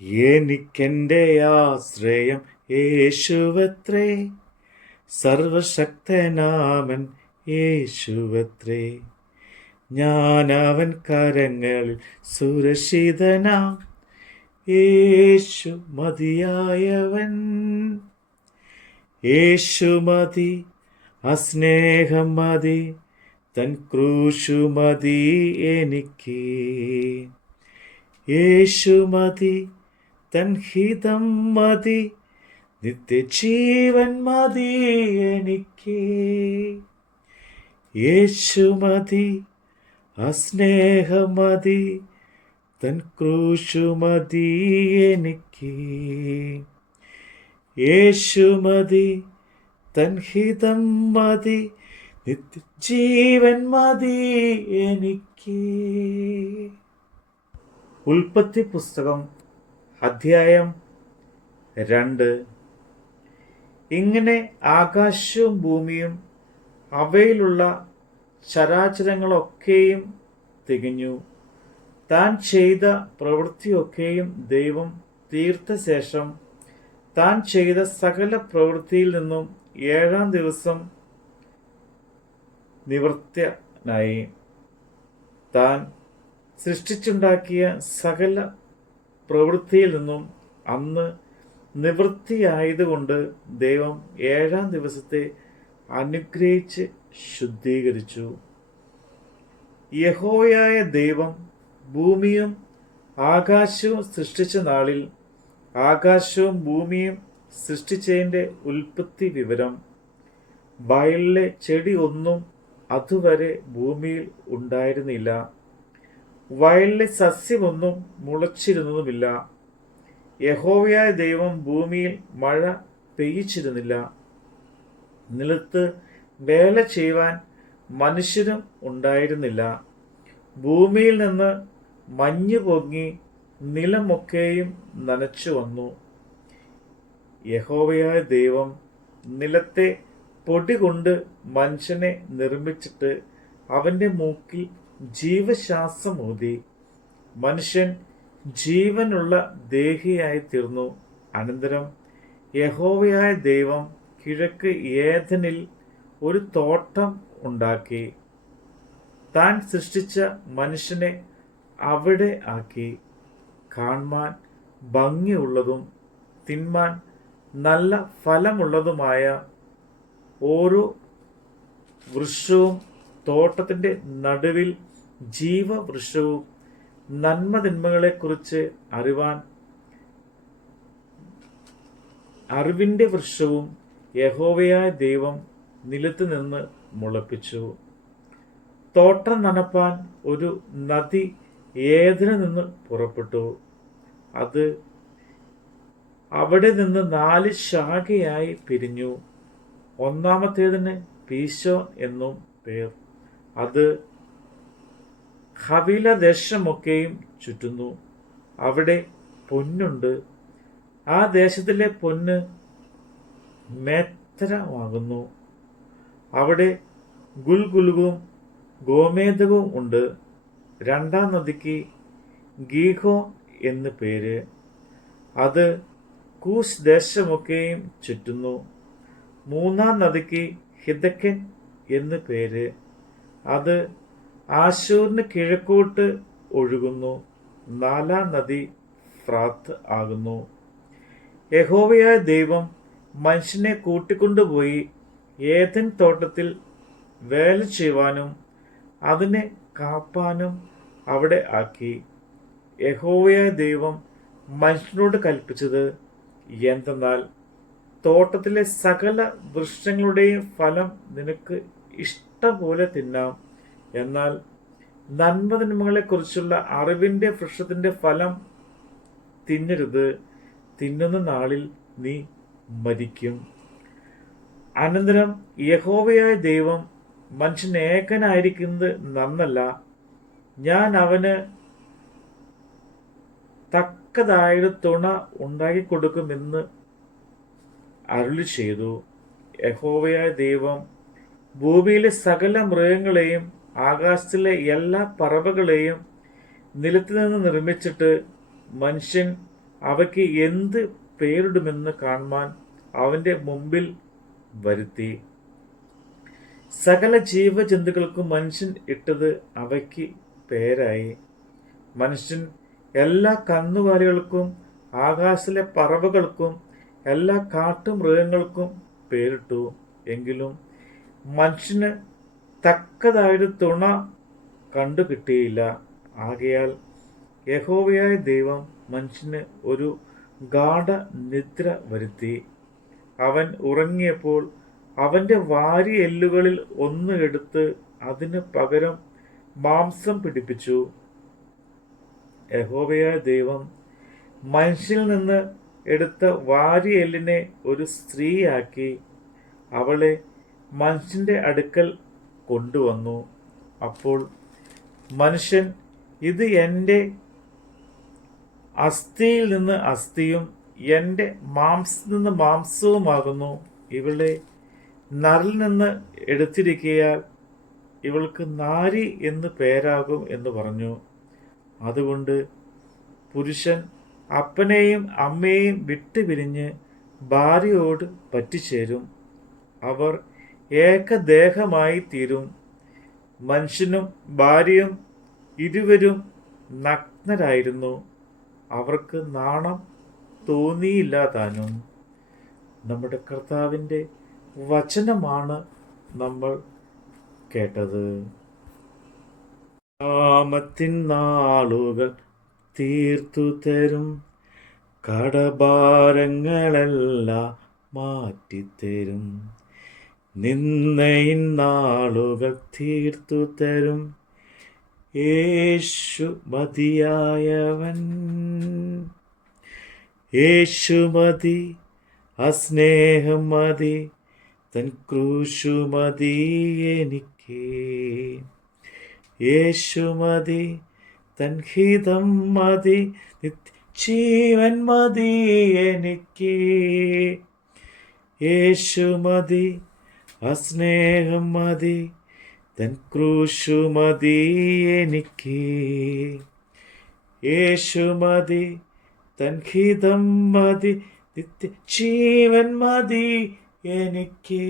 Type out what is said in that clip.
എനിക്കെൻ്റെ ആശ്രയം യേശുവത്രേ, സർവശക്തനാമൻ യേശുവത്രേ. ഞാനവൻ കരങ്ങളിൽ സുരക്ഷിതനാം, യേശു മതിയായവൻ. യേശു മതി, അസ്നേഹം മതി, തൻ ക്രൂശു മതി എനിക്ക്. യേശു മതി, തൻ ഹിതം മതി, നിത്യജീവൻ മതി എനിക്ക്. യേശു മതി, അസ്നേഹം മതി, തൻ ക്രൂശു മതി എനിക്ക്. യേശു മതി, തൻ ഹിതം മതി, നിത്യജീവൻ മതി എനിക്ക്. ഉൽപ്പത്തി പുസ്തകം അധ്യായം 2. ഇങ്ങനെ ആകാശവും ഭൂമിയും അവയിലുള്ള ചരാചരങ്ങളൊക്കെയും തികഞ്ഞു. താൻ ചെയ്ത പ്രവൃത്തിയൊക്കെയും ദൈവം തീർത്ത ശേഷം താൻ ചെയ്ത സകല പ്രവൃത്തിയിൽ നിന്നും 7-ാം ദിവസം നിവൃത്തനായി. താൻ സൃഷ്ടിച്ചുണ്ടാക്കിയ സകല പ്രവൃത്തിയിൽ നിന്നും അന്ന് നിവൃത്തിയായതുകൊണ്ട് ദൈവം 7-ാം ദിവസത്തെ അനുഗ്രഹിച്ച് ശുദ്ധീകരിച്ചു. യഹോവയായ ദൈവം ഭൂമിയും ആകാശവും സൃഷ്ടിച്ച നാളിൽ ആകാശവും ഭൂമിയും സൃഷ്ടിച്ചതിൻ്റെ ഉൽപ്പത്തി വിവരം. വയലിലെ ചെടി ഒന്നും അതുവരെ ഭൂമിയിൽ ഉണ്ടായിരുന്നില്ല, വയലിലെ സസ്യമൊന്നും മുളച്ചിരുന്നതുമില്ല. യഹോവയായ ദൈവം ഭൂമിയിൽ മഴ പെയ്യിച്ചിരുന്നില്ല. നിലത്ത് വേല ചെയ്യുവാൻ മനുഷ്യരും ഉണ്ടായിരുന്നില്ല. ഭൂമിയിൽ നിന്ന് മഞ്ഞ് പൊങ്ങി നിലമൊക്കെയും നനച്ചു വന്നു. യഹോവയായ ദൈവം നിലത്തെ പൊടി കൊണ്ട് മനുഷ്യനെ നിർമ്മിച്ചിട്ട് അവന്റെ മൂക്കിൽ ജീവശ്വാസം ഊതി. മനുഷ്യൻ ജീവനുള്ള ദേഹിയായി തീർന്നു. അനന്തരം യഹോവയായ ദൈവം കിഴക്ക് ഏദനിൽ ഒരു തോട്ടം ഉണ്ടാക്കി. താൻ സൃഷ്ടിച്ച മനുഷ്യനെ അവിടെ ആക്കി. കാൺമാൻ ഭംഗിയുള്ളതും തിന്മാൻ നല്ല ഫലമുള്ളതുമായ ഓരോ വൃക്ഷവും തോട്ടത്തിന്റെ നടുവിൽ ജീവവൃക്ഷവും നന്മതിന്മകളെക്കുറിച്ച് അറിവാൻ അറിവിന്റെ വൃക്ഷവും യഹോവയായ ദൈവം നിലത്ത് നിന്ന് മുളപ്പിച്ചു. തോട്ടം നനപ്പാൻ ഒരു നദി ഏദനിൽ നിന്ന് പുറപ്പെട്ടു. അത് അവിടെ നിന്ന് 4 ശാഖയായി പിരിഞ്ഞു. ഒന്നാമത്തേതിന് പീശോൻ എന്നും പേർ. അത് ഹവീല ദേശമൊക്കെയും ചുറ്റുന്നു. അവിടെ പൊന്നുണ്ട്. ആ ദേശത്തിലെ പൊന്ന് മേത്തരമാകുന്നു. അവിടെ ഗുൽഗുലുവും ഗോമേദകവും ഉണ്ട്. 2-ാം നദിക്ക് ഗീഹോ എന്ന് പേര്. അത് കൂശ് ദേശമൊക്കെയും ചുറ്റുന്നു. 3-ാം നദിക്ക് ഹിദക്കൻ എന്ന് പേര്. അത് ആശൂറിന് കിഴക്കോട്ട് ഒഴുകുന്നു. 4-ാം നദി ഫ്രാത്ത് ആകുന്നു. യഹോവയായ ദൈവം മനുഷ്യനെ കൂട്ടിക്കൊണ്ടുപോയി ഏദൻ തോട്ടത്തിൽ വേല ചെയ്യുവാനും അതിനെ കാപ്പാനും അവിടെ ആക്കി. യഹോവയായ ദൈവം മനുഷ്യനോട് കൽപ്പിച്ചത് എന്തെന്നാൽ, തോട്ടത്തിലെ സകല വൃക്ഷങ്ങളുടെയും ഫലം നിനക്ക് ഇഷ്ടം പോലെ തിന്നാം, എന്നാൽ നന്മതിന്മകളെ കുറിച്ചുള്ള അറിവിന്റെ വൃക്ഷത്തിന്റെ ഫലം തിന്നരുത്. തിന്നുന്ന നാളിൽ നീ മരിക്കും. അനന്തരം യഹോവയായ ദൈവം മനുഷ്യൻ ഏകനായിരിക്കുന്നത് നന്നല്ല, ഞാൻ അവന് തക്കതായ തുണ ഉണ്ടാക്കിക്കൊടുക്കുമെന്ന് അരുളി ചെയ്തു. യഹോവയായ ദൈവം ഭൂമിയിലെ സകല മൃഗങ്ങളെയും ആകാശത്തിലെ എല്ലാ പറവകളെയും നിലത്തു നിന്ന് നിർമ്മിച്ചിട്ട് മനുഷ്യൻ അവയ്ക്ക് എന്ത് പേരിടുമെന്ന് കാണുവാൻ അവന്റെ മുമ്പിൽ വരുത്തി. സകല ജീവജന്തുക്കൾക്കും മനുഷ്യൻ ഇട്ടത് അവയ്ക്ക് പേരായി. മനുഷ്യൻ എല്ലാ കന്നുകാലികൾക്കും ആകാശത്തിലെ പറവകൾക്കും എല്ലാ കാട്ടുമൃഗങ്ങൾക്കും പേരിട്ടു. എങ്കിലും മനുഷ്യന് തക്കതായൊരു തുണ കണ്ടുകിട്ടിയില്ല. ആകയാൽ യഹോവയായ ദൈവം മനുഷ്യന് ഒരു ഗാഢ നിദ്ര വരുത്തി. അവൻ ഉറങ്ങിയപ്പോൾ അവന്റെ വാരിയെല്ലുകളിൽ ഒന്ന് എടുത്ത് അതിന് പകരം മാംസം പിടിപ്പിച്ചു. യഹോവയായ ദൈവം മനുഷ്യനിൽ നിന്ന് എടുത്ത വാരിയെല്ലിനെ ഒരു സ്ത്രീയാക്കി അവളെ മനുഷ്യന്റെ അടുക്കൽ കൊണ്ടുവന്നു. അപ്പോൾ മനുഷ്യൻ, ഇത് എൻ്റെ അസ്ഥിയിൽ നിന്ന് അസ്ഥിയും എൻ്റെ മാംസത്തിൽ നിന്ന് മാംസവുമാകുന്നു. ഇവളെ നറിൽ നിന്ന് എടുത്തിരിക്കയാൽ ഇവൾക്ക് നാരി എന്ന് പേരാകും എന്ന് പറഞ്ഞു. അതുകൊണ്ട് പുരുഷൻ അപ്പനെയും അമ്മയെയും വിട്ടുപിരിഞ്ഞ് ഭാര്യയോട് പറ്റിച്ചേരും. അവർ ഏകദേഹമായി തീരും. മനുഷ്യനും ഭാര്യയും ഇരുവരും നഗ്നരായിരുന്നു. അവർക്ക് നാണം തോന്നിയില്ല താനും. നമ്മുടെ കർത്താവിൻ്റെ വചനമാണ് നമ്മൾ കേട്ടത്. ക്ഷാമത്തിൻ നാളുകൾ തീർത്തു തരും, കടഭാരങ്ങളെല്ലാം മാറ്റിത്തരും. നിന്നയിൻ നാളുകൾ തീർത്തു തരും, യേശു മതിയായവൻ. യേശു മതി, അസ്നേഹം മതി, തൻ ക്രൂശു മതി എനിക്ക്. യേശു മതി, തൻ ഹിതം മതി, ജീവൻ മതി എനിക്ക്. യേശു മതി, അസ്നേഹം മതി, തൻ ക്രൂശു മതി എനിക്ക്. യേശു മതി, തൻ ഹിതം മതി, ജീവൻ മതി എനിക്ക്.